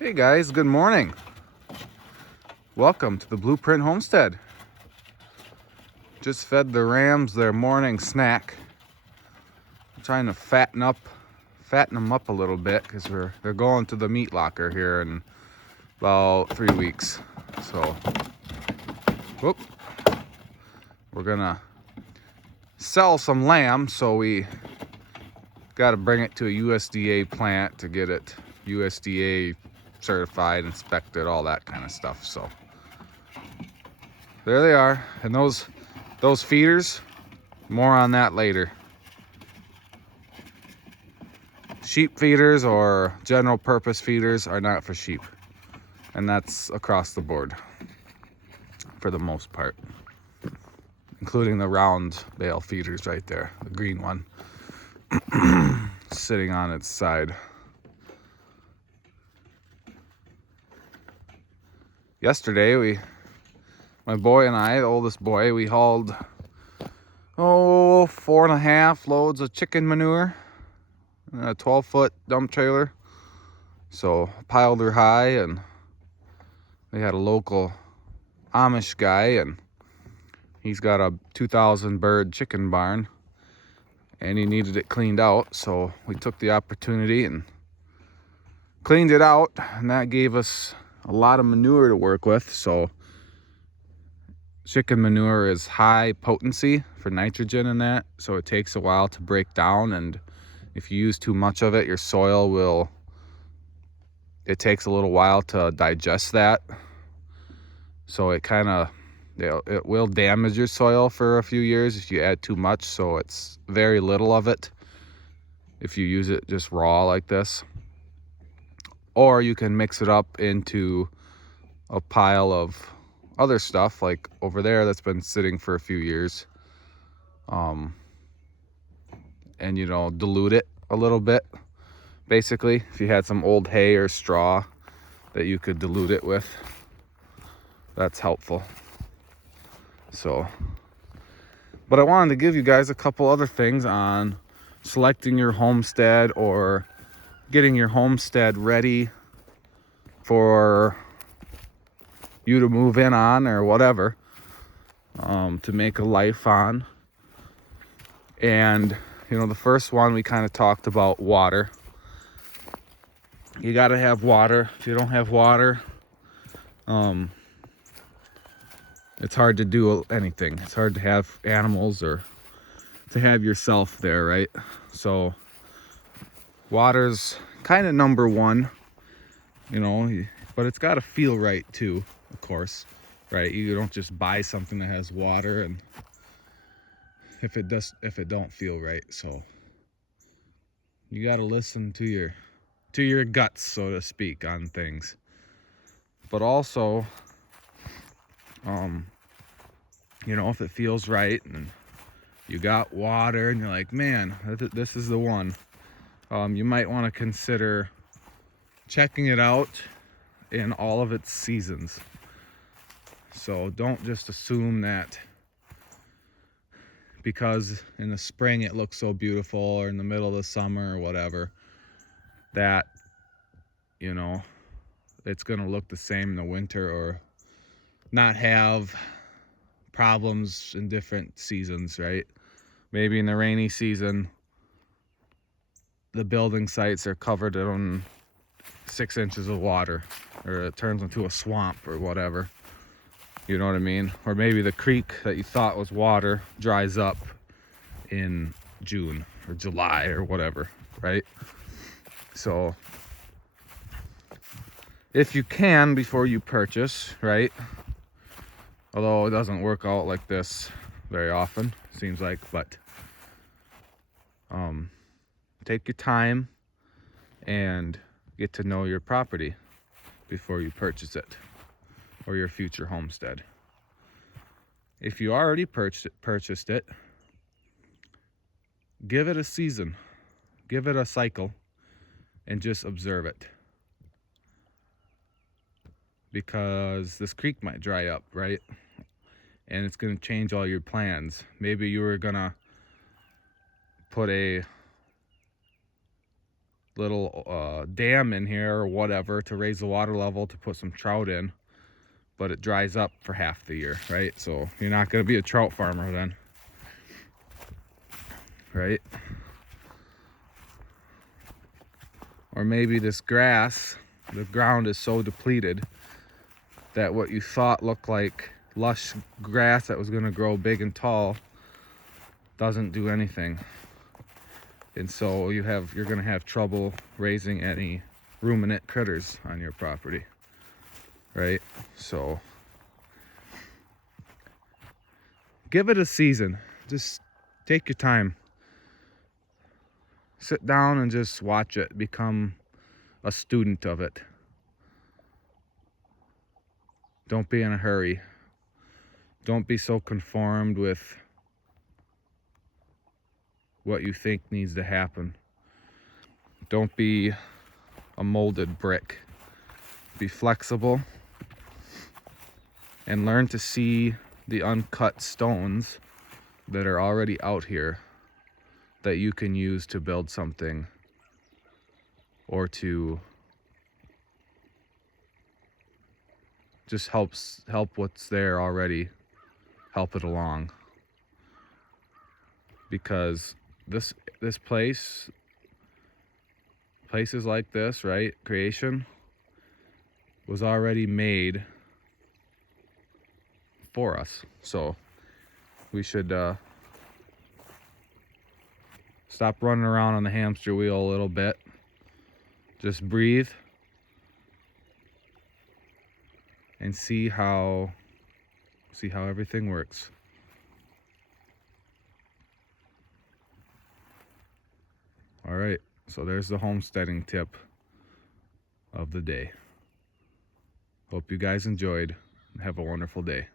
Hey guys, good morning. Welcome to the Blueprint Homestead. Just fed the rams their morning snack. I'm trying to fatten them up a little bit because they're going to the meat locker here in about 3 weeks. So, whoop, we're gonna sell some lamb, so we got to bring it to a USDA plant to get it USDA certified, inspected, all that kind of stuff. So there they are, and those feeders, more on that later. Sheep feeders or general purpose feeders are not for sheep, and that's across the board for the most part, including the round bale feeders right there, the green one sitting on its side. Yesterday, my boy and I, the oldest boy, we hauled 4.5 loads of chicken manure in a 12-foot dump trailer. So piled her high, and they had a local Amish guy, and he's got a 2,000 bird chicken barn, and he needed it cleaned out. So we took the opportunity and cleaned it out, and that gave us a lot of manure to work with. So chicken manure is high potency for nitrogen in that, so it takes a while to break down, and if you use too much of it, your soil it takes a little while to digest that. So it will damage your soil for a few years if you add too much. So it's very little of it if you use it just raw like this. Or you can mix it up into a pile of other stuff like over there that's been sitting for a few years. And dilute it a little bit. Basically, if you had some old hay or straw that you could dilute it with, that's helpful. So, but I wanted to give you guys a couple other things on selecting your homestead or getting your homestead ready for you to move in on or whatever, to make a life on. And the first one, we kind of talked about water. You got to have water. If you don't have water, it's hard to do anything. It's hard to have animals or to have yourself there, right? So water's kind of number one, but it's got to feel right too, of course, right? You don't just buy something that has water and if it don't feel right. So you got to listen to your guts, so to speak, on things. But also, if it feels right and you got water and you're like, man, this is the one, you might want to consider checking it out in all of its seasons. So don't just assume that because in the spring it looks so beautiful, or in the middle of the summer or whatever, that it's going to look the same in the winter or not have problems in different seasons, right? Maybe in the rainy season, the building sites are covered in 6 inches of water, or it turns into a swamp or whatever. You know what I mean? Or maybe the creek that you thought was water dries up in June or July or whatever, right? So if you can, before you purchase, right? Although it doesn't work out like this very often, seems like, but take your time and get to know your property before you purchase it or your future homestead. If you already purchased it, give it a season, give it a cycle, and just observe it. Because this creek might dry up, right? And it's going to change all your plans. Maybe you were going to put a little dam in here or whatever to raise the water level to put some trout in, but it dries up for half the year, right? So you're not going to be a trout farmer then, right? Or maybe this grass, the ground is so depleted that what you thought looked like lush grass that was going to grow big and tall doesn't do anything. And so you're going to have trouble raising any ruminant critters on your property, right? So give it a season. Just take your time. Sit down and just watch it. Become a student of it. Don't be in a hurry. Don't be so conformed with what you think needs to happen. Don't be a molded brick. Be flexible and learn to see the uncut stones that are already out here that you can use to build something or to just help what's there already, help it along. Because this places like this, right? Creation was already made for us. So we should stop running around on the hamster wheel a little bit. Just breathe and see how everything works. All right, so there's the homesteading tip of the day. Hope you guys enjoyed. Have a wonderful day.